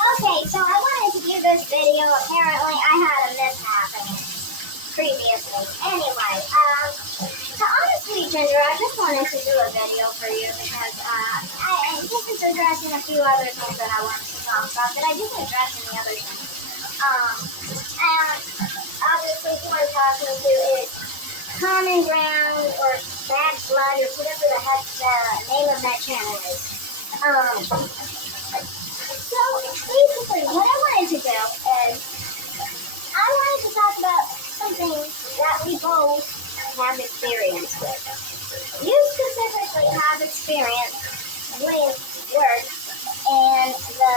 Okay, so I wanted to do this video. Apparently, I had a mishap in it previously. Anyway, to honestly, Ginger, I just wanted to do a video for you because this is addressing a few other things that I wanted to talk about that I didn't address in the other things. And obviously, who I'm talking to is Common Ground or Bad Blood or whatever the heck the name of that channel is. So basically, what I wanted to do is I wanted to talk about something that we both have experience with. You specifically have experience with work in the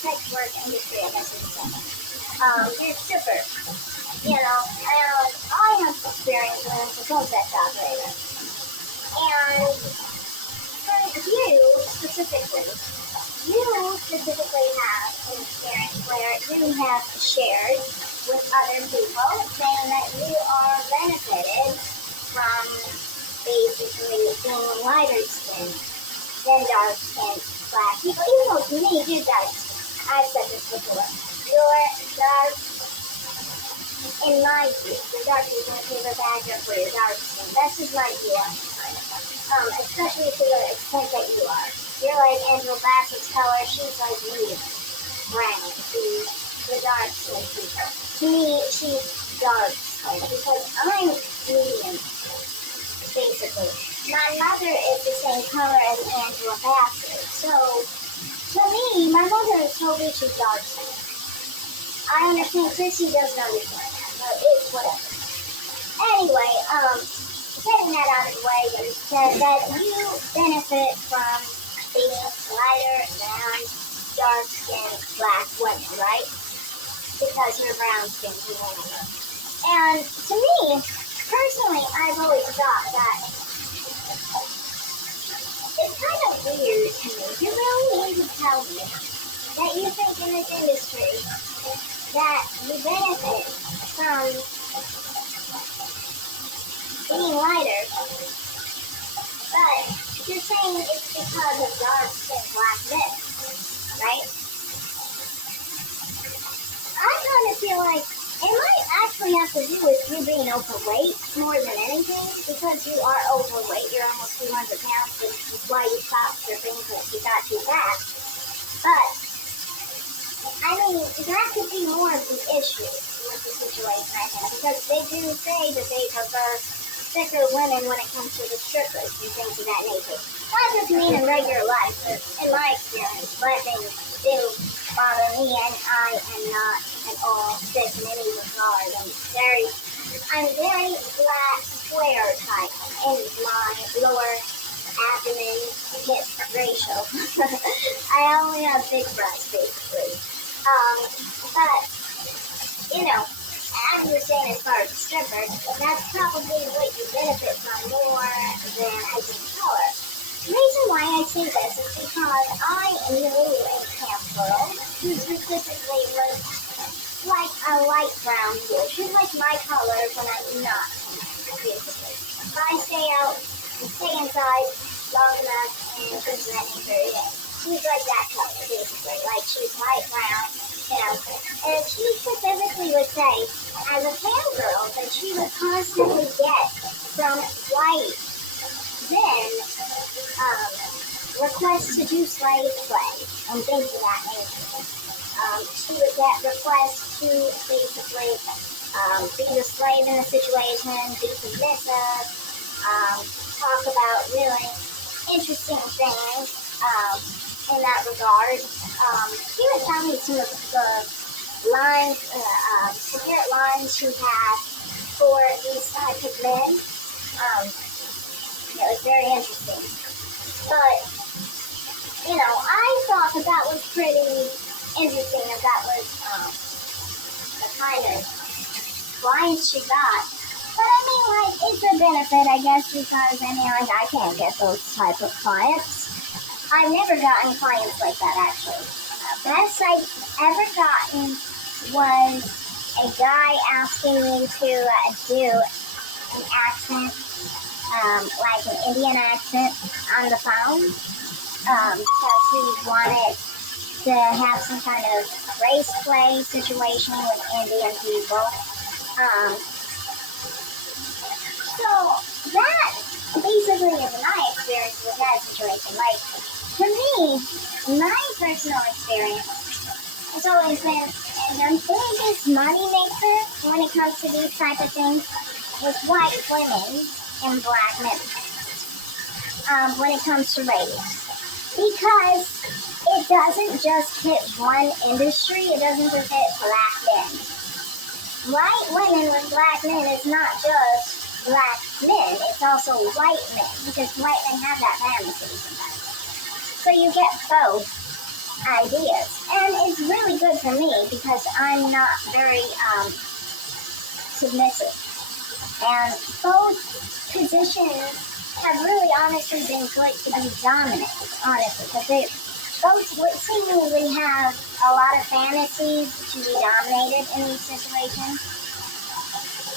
sex work industry, I guess you could say. You're a stripper. You know, I have experience with a phone sex operator. And for you specifically have an experience where you have shared with other people saying that you are benefited from basically being lighter skinned than dark skinned black people. Even though to me, you're dark skinned. I've said this before. You're dark, in my view, you're dark is my favorite badger for your dark skin. That's just my view on it. Especially to the extent that you are. You're like Angela Bassett's color, she's like medium brown to the dark skin people. To me, she's dark skin because I'm medium, basically. My mother is the same color as Angela Bassett. So, to me, my mother is totally she's dark skin. I understand Chrissy doesn't understand that, but it's whatever. Anyway, getting that out of the way, you said that you benefit from being lighter than dark-skinned black women, right? Because you're brown-skinned women. And to me, personally, I've always thought that it's kind of weird to me. You really need to tell me that you think in this industry that you benefit from being lighter, but you're saying it's because of dark-skinned black men, right? I kind of feel like it might actually have to do with you being overweight more than anything, because you are overweight. You're almost 200 pounds, which is why you stopped stripping because you got too fat. But I mean, that could be more of the issue with the situation right now, because they do say that they prefer thicker women when it comes to the strippers and things of that nature. That doesn't mean in regular life, but in my experience, black things do bother me, and I am not at all thick in any regard. I'm very flat, square type in my lower abdomen hip ratio. I only have big breasts, basically. But, you know, as you were saying, as far as stripper, that's probably what you benefit from more than I can color. The reason why I say this is because I knew a camp girl who specifically was like a light brown hue. She's like my color when I'm not, basically. If I stay out and stay inside long enough and things of that nature, yeah. She's like that color, basically. Like, she's light brown, you know. And she specifically would say, as a fangirl, that she would constantly get from white then requests to do slave play and things of that nature. She would get requests to basically be the slave in the situation, be submissive, talk about really interesting things in that regard. She would tell me some of the lines, spirit lines she had for these types of men. It was very interesting. But, you know, I thought that was pretty interesting, that was the kind of clients she got. But I mean, like, it's a benefit, I guess, because, I mean, like, I can't get those type of clients. I've never gotten clients like that, actually. The best I've ever gotten was a guy asking me to do an accent, like an Indian accent on the phone, because he wanted to have some kind of race play situation with Indian people. So that basically is my experience with that situation. Like, for me, my personal experience has always been the biggest money maker when it comes to these type of things with white women and black men. When it comes to race. Because it doesn't just hit one industry, it doesn't just hit black men. White women with black men is not just black men, it's also white men, because white men have that fantasy sometimes. So you get both ideas. And it's really good for me because I'm not very submissive. And both positions have really honestly been good to be dominant, honestly, because they both seemingly have a lot of fantasies to be dominated in these situations.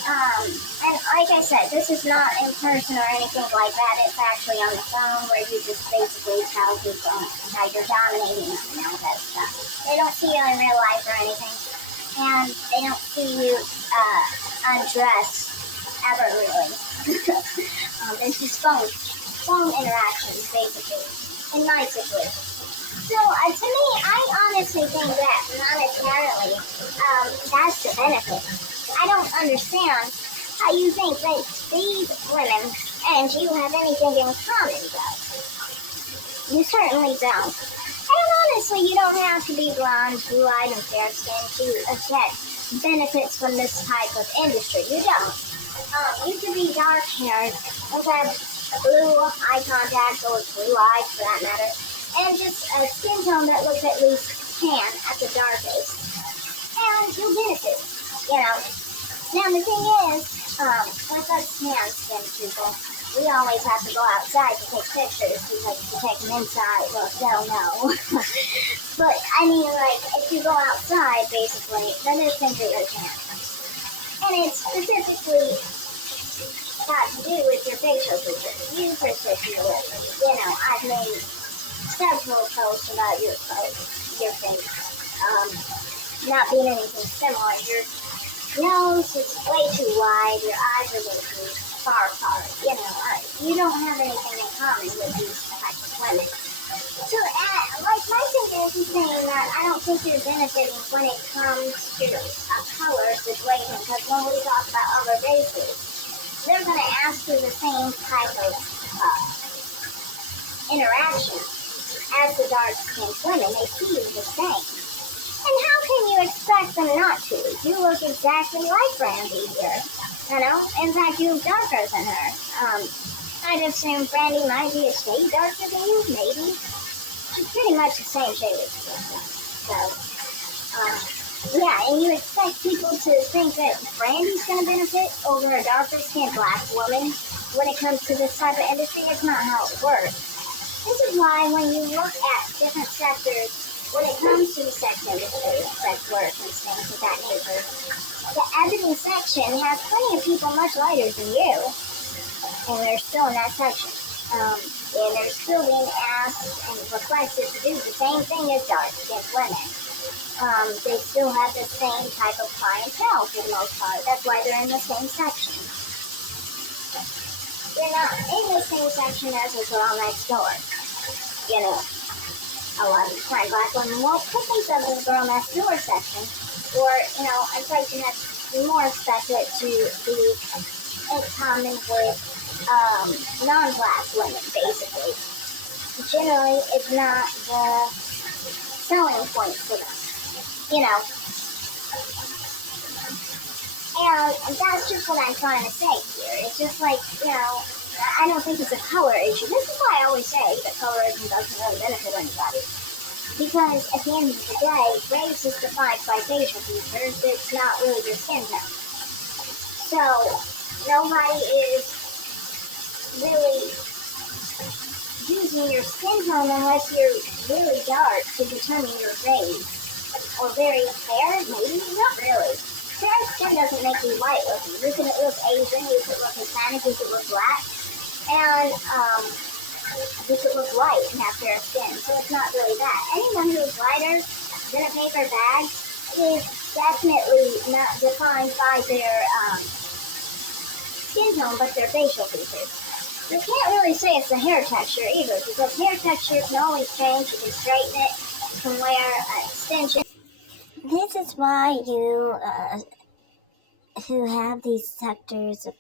And like I said, this is not in person or anything like that. It's actually on the phone where you just basically tell people how you're dominating and all that stuff. They don't see you in real life or anything, and they don't see you undress ever, really. There's just phone interactions, basically, in my situation. So, to me, I honestly think that monetarily, that's the benefit. I don't understand how you think that these women and you have anything in common, though. You certainly don't. And honestly, you don't have to be blonde, blue-eyed, and fair-skinned to get benefits from this type of industry. You don't. You can be dark-haired and have blue eye contact or blue-eyed, for that matter, and just a skin tone that looks at least tan at the darkest. And you'll benefit, you know. Now, the thing is, with us tan skin people, we always have to go outside to take pictures because to take them inside, well, they'll know. But, I mean, like, if you go outside, basically, then it's into your tan. And it's specifically got to do with your facial features. You particularly, you know, I've made several posts about your face, not being anything similar. Your nose is way too wide, your eyes are way too far apart. You know, you don't have anything in common with these types of women. So, like my thing is saying that I don't think you're benefiting when it comes to a color situation, because when we talk about other races, they're going to ask you the same type of interaction as the dark-skinned women. They see you the same. And how can you expect them not to? You look exactly like Brandy here. You know? In fact, you're darker than her. I'd assume Brandy might be a shade darker than you, maybe. She's pretty much the same shade as you. So, yeah, and you expect people to think that Brandy's going to benefit over a darker-skinned black woman when it comes to this type of industry? It's not how it works. This is why when you look at different sectors, when it comes to the sex industry, sex work, and things of that nature, the ebony section has plenty of people much lighter than you, and they're still in that section. And they're still being asked and requested to do the same thing as dark-skinned women. They still have the same type of clientele for the most part. That's why they're in the same section. They're not in the same section as a girl next door. You know, a lot of the time black women won't put themselves in the girl next door section, or, you know, a section that's more expected to be in common with non-black women, basically. Generally, it's not the selling point for them, you know. And that's just what I'm trying to say here. It's just like, you know, I don't think it's a color issue. This is why I always say that colorism doesn't really benefit anybody. Because at the end of the day, race is defined by facial features. It's not really your skin tone. So, nobody is really using your skin tone unless you're really dark to determine your race. Or very fair, maybe? Not really. Fair skin doesn't make you white looking. You can look Asian, you can look Hispanic, you can look black. And just to look light and have fair skin. So it's not really that. Anyone who's lighter than a paper bag is definitely not defined by their skin tone, but their facial features. You can't really say it's the hair texture either, because hair texture can always change. You can straighten it, you can wear an extension. This is why you who have these sectors of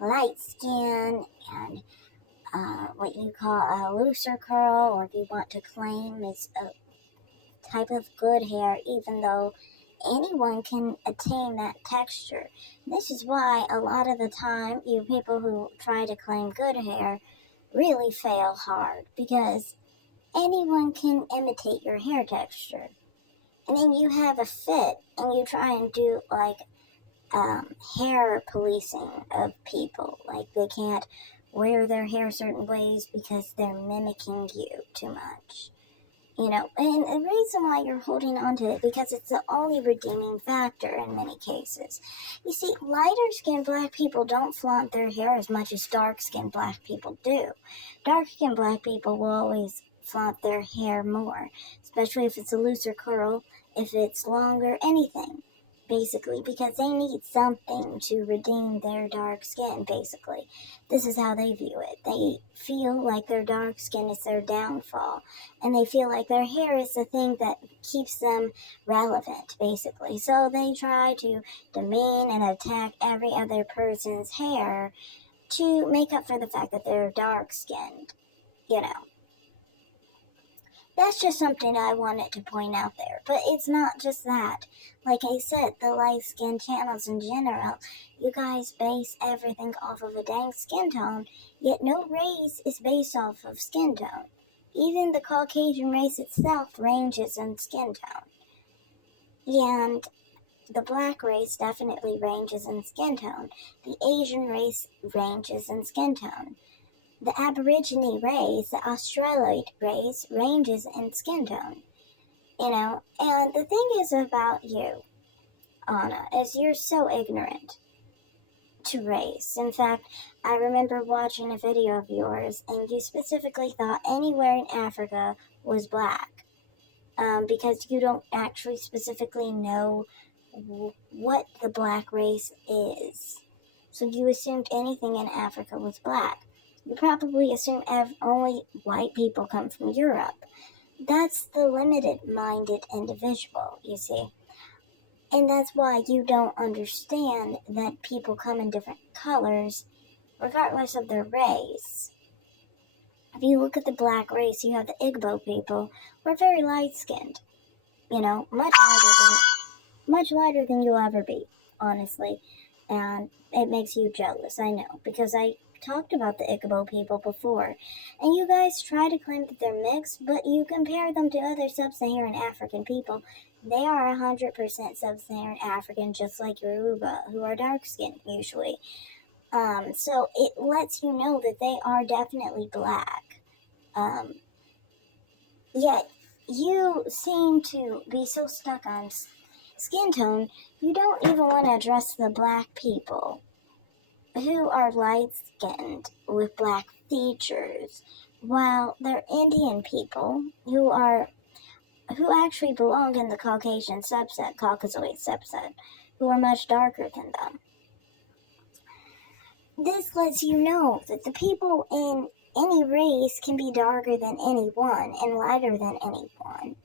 light skin and what you call a looser curl, or if you want to claim it's a type of good hair, even though anyone can attain that texture. This is why a lot of the time you people who try to claim good hair really fail hard, because anyone can imitate your hair texture. And then you have a fit and you try and do like hair policing of people. Like they can't wear their hair certain ways because they're mimicking you too much. You know, and the reason why you're holding on to it, because it's the only redeeming factor in many cases. You see, lighter-skinned black people don't flaunt their hair as much as dark-skinned black people do. Dark-skinned black people will always flaunt their hair more, especially if it's a looser curl, if it's longer, anything, basically, because they need something to redeem their dark skin, basically. This is how they view it. They feel like their dark skin is their downfall, and they feel like their hair is the thing that keeps them relevant, basically. So they try to demean and attack every other person's hair to make up for the fact that they're dark-skinned, you know. That's just something I wanted to point out there. But it's not just that. Like I said, the light-skinned channels in general, you guys base everything off of a dang skin tone, yet no race is based off of skin tone. Even the Caucasian race itself ranges in skin tone. And the black race definitely ranges in skin tone. The Asian race ranges in skin tone. The Aborigine race, the Australoid race, ranges in skin tone. You know, and the thing is about you, Anna, is you're so ignorant to race. In fact, I remember watching a video of yours, and you specifically thought anywhere in Africa was black. Because you don't actually specifically know what the black race is. So you assumed anything in Africa was black. You probably assume only white people come from Europe. That's the limited-minded individual, you see. And that's why you don't understand that people come in different colors, regardless of their race. If you look at the black race, you have the Igbo people, who are very light-skinned. You know, much lighter than you'll ever be, honestly. And it makes you jealous, I know, because I talked about the Igbo people before, and you guys try to claim that they're mixed, but you compare them to other sub-Saharan African people. They are 100% sub-Saharan African, just like Yoruba, who are dark-skinned, usually. So it lets you know that they are definitely black. Yet, you seem to be so stuck on skin tone, you don't even want to address the black people who are light-skinned with black features, while they're Indian people who actually belong in the Caucasian subset, Caucasoid subset, who are much darker than them. This lets you know that the people in any race can be darker than anyone and lighter than anyone.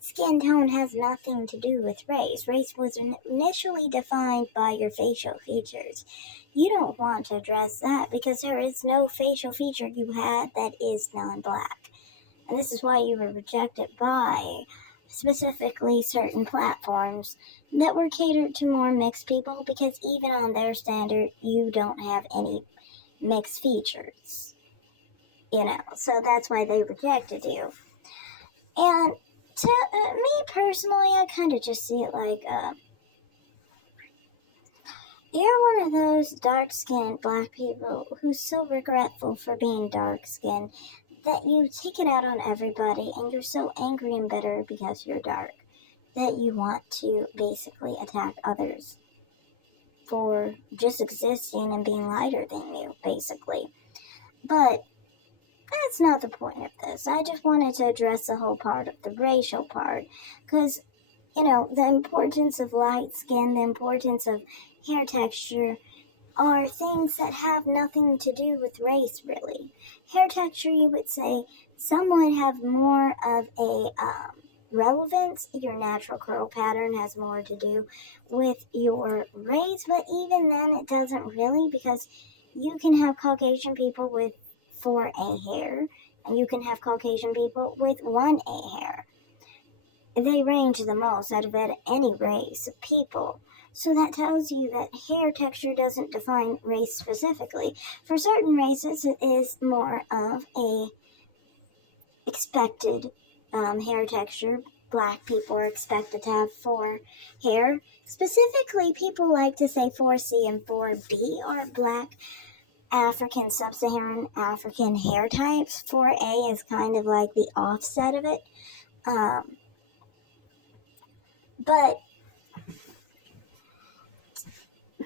Skin tone has nothing to do with race. Race was initially defined by your facial features. You don't want to address that because there is no facial feature you had that is non-black. And this is why you were rejected by specifically certain platforms that were catered to more mixed people, because even on their standard, you don't have any mixed features. You know, so that's why they rejected you. And to me personally, I kind of just see it like, you're one of those dark-skinned black people who's so regretful for being dark-skinned that you take it out on everybody, and you're so angry and bitter because you're dark that you want to basically attack others for just existing and being lighter than you, basically. But that's not the point of this. I just wanted to address the whole part of the racial part, because, the importance of light skin, the importance of hair texture, are things that have nothing to do with race, really. Hair texture, you would say, some would have more of a relevance. Your natural curl pattern has more to do with your race, but even then, it doesn't really, because you can have Caucasian people with 4A hair, and you can have Caucasian people with 1A hair. They range the most out of any race of people. So that tells you that hair texture doesn't define race specifically. For certain races, it is more of a expected hair texture. Black people are expected to have 4 hair. Specifically, people like to say 4C and 4B are black African, sub-Saharan African hair types. 4A is kind of like the offset of it. But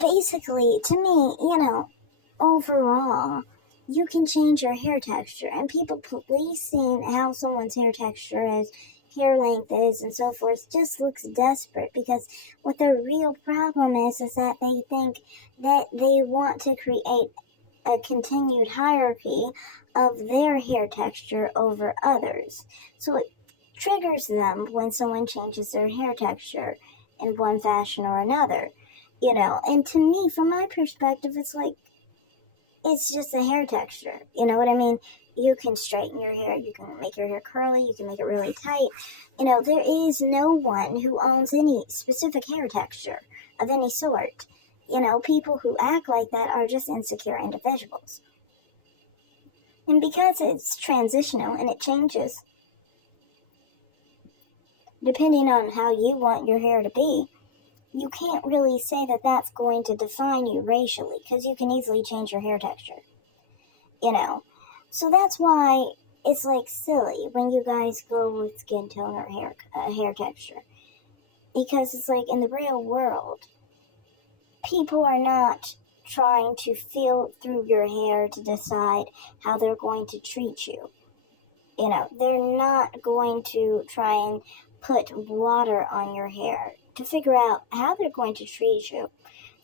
basically, to me, overall, you can change your hair texture, and people policing how someone's hair texture is, hair length is, and so forth just looks desperate, because what their real problem is that they think that they want to create a continued hierarchy of their hair texture over others. So it triggers them when someone changes their hair texture in one fashion or another. And to me, from my perspective, it's just a hair texture. You know what I mean? You can straighten your hair, you can make your hair curly, you can make it really tight. There is no one who owns any specific hair texture of any sort. People who act like that are just insecure individuals. And because it's transitional and it changes depending on how you want your hair to be, you can't really say that that's going to define you racially, because you can easily change your hair texture. So that's why it's silly when you guys go with skin tone or hair texture, because it's in the real world, people are not trying to feel through your hair to decide how they're going to treat you. They're not going to try and put water on your hair to figure out how they're going to treat you.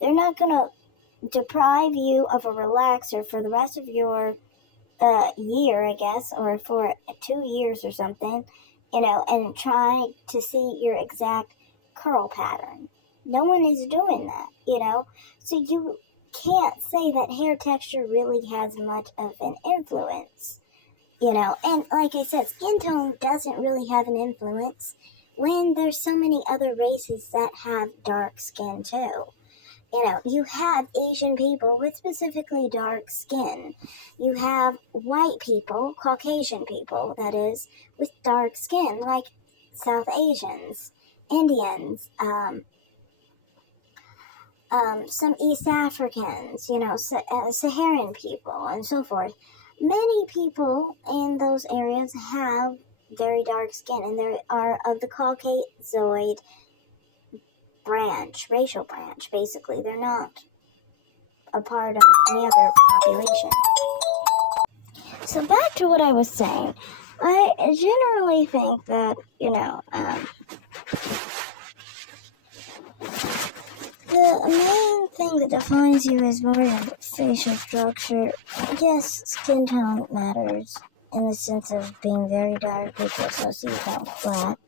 They're not going to deprive you of a relaxer for the rest of your year, I guess, or for 2 years or something, and try to see your exact curl pattern. No one is doing that, So you can't say that hair texture really has much of an influence, And like I said, skin tone doesn't really have an influence when there's so many other races that have dark skin too. You have Asian people with specifically dark skin. You have white people, Caucasian people, that is, with dark skin, like South Asians, Indians, some East Africans, Saharan people, and so forth. Many people in those areas have very dark skin, and they are of the Caucasoid branch, racial branch, basically. They're not a part of any other population. So back to what I was saying. I generally think that, the main thing that defines you is more your facial structure. Yes, skin tone matters in the sense of being very dark, people associate that with black.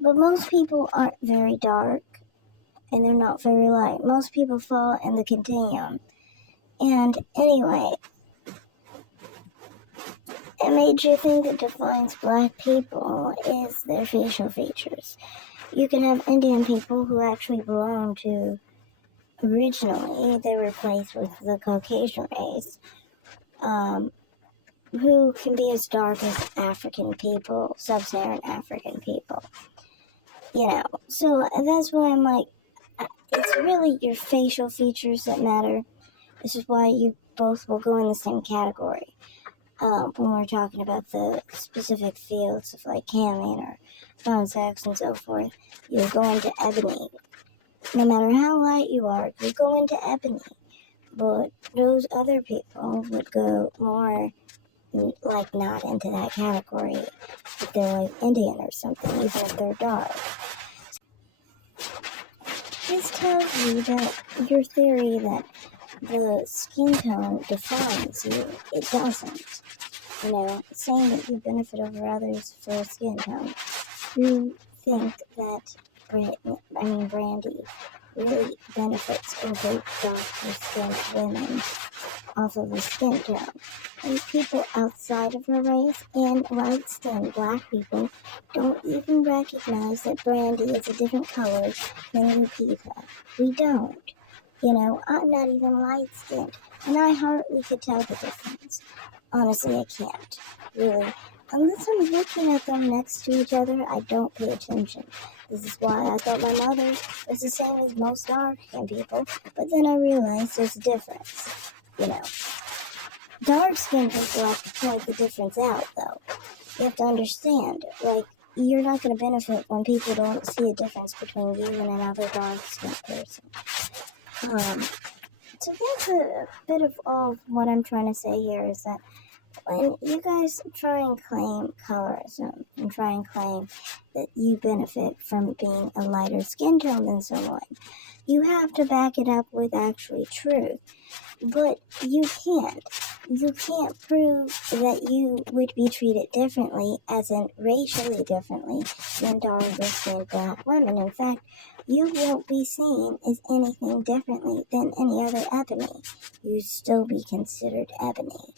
But most people aren't very dark, and they're not very light. Most people fall in the continuum. And anyway, a major thing that defines black people is their facial features. You can have Indian people who actually belong to, originally, they were placed with the Caucasian race, who can be as dark as African people, sub-Saharan African people. So that's why I'm it's really your facial features that matter. This is why you both will go in the same category. When we're talking about the specific fields of camming or phone sex and so forth, you go into ebony. No matter how light you are, you go into ebony. But those other people would go more like not into that category if they're like Indian or something, even if they're dark. This tells you that your theory that the skin tone defines you, it doesn't. You know, saying that you benefit over others for skin tone. You think that Brandy really benefits over darker skinned women off of a skin tone. And people outside of her race and light-skinned black people don't even recognize that Brandy is a different color than Lupita. We don't. You know, I'm not even light-skinned, and I hardly could tell the difference. Honestly, I can't. Really. Unless I'm looking at them next to each other, I don't pay attention. This is why I thought my mother was the same as most dark-skinned people, but then I realized there's a difference. You know, dark-skinned people have to point the difference out, though. You have to understand, like, you're not going to benefit when people don't see a difference between you and another dark-skinned person. So that's a bit of all of what I'm trying to say here is that when you guys try and claim colorism and try and claim that you benefit from being a lighter skin tone than someone, you have to back it up with actually truth. But you can't. You can't prove that you would be treated differently, as in racially differently, than darker skinned black women. In fact, you won't be seen as anything differently than any other ebony. You'd still be considered ebony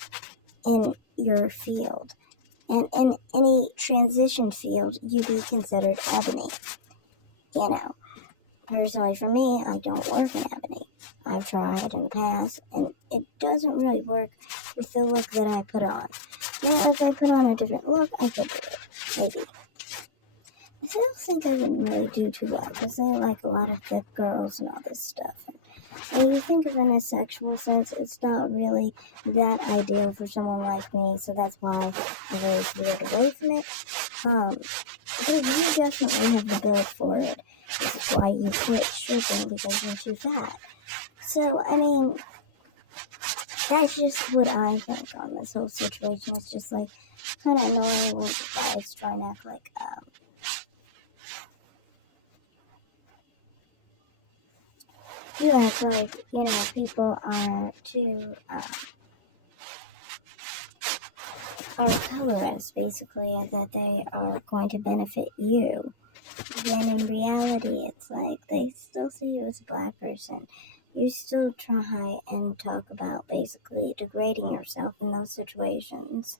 in your field. And in any transition field, you'd be considered ebony. You know, personally for me, I don't work in ebony. I've tried in the past, and it doesn't really work with the look that I put on. Now, if I put on a different look, I could do it. Maybe. I still think I wouldn't really do too well, because I like a lot of thick girls and all this stuff. And when you think of it in a sexual sense, it's not really that ideal for someone like me, so that's why I really veered away from it. But you definitely have the build for it. This is why you quit stripping, because you're too fat. So, I mean, that's just what I think on this whole situation. It's just like kind of annoying when guys try and act like, you act like, you know, people are too, are colorist, basically, that they are going to benefit you. Then in reality, it's like they still see you as a black person. You still try and talk about basically degrading yourself in those situations.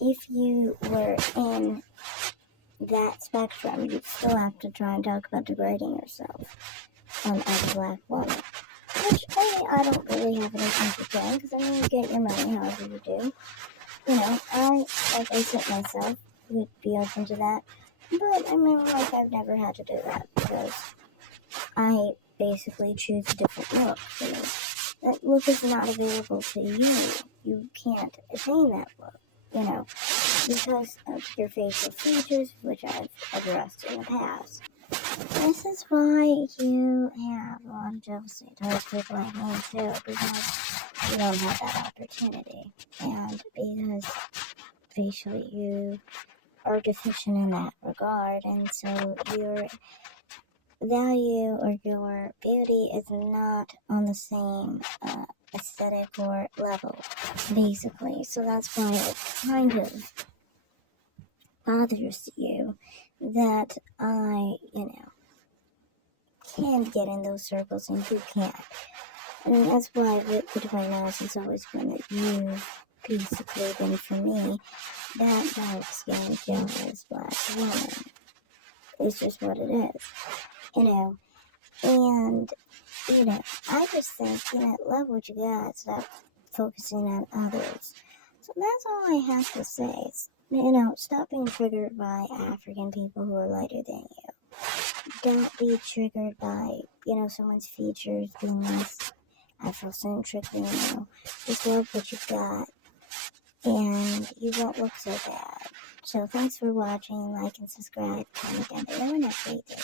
If you were in that spectrum, you'd still have to try and talk about degrading yourself as a black woman. Which, I mean, I don't really have anything to say, because I mean, you get your money however you do. You know, like I said myself, would be open to that. But, I mean, like, I've never had to do that, because I basically choose a different look. You know, that look is not available to you. You can't attain that look, you know, because of your facial features, which I've addressed in the past. This is why you have a lot of jealousy towards people like me, too, because you don't have that opportunity, and because facially you are deficient in that regard, and so your value or your beauty is not on the same aesthetic or level, basically. So that's why it kind of bothers you that I, you know, can get in those circles and you can't. And that's why between us it's always been that you've basically been, for me, that dark-skinned, jealous black woman. It's just what it is, you know. And, you know, I just think, you know, love what you got, stop focusing on others. So that's all I have to say. You know, stop being triggered by African people who are lighter than you. Don't be triggered by, you know, someone's features being less Afrocentric than you. Just love what you got, and you won't look so bad. So thanks for watching. Like and subscribe. Comment down below, and have a great day.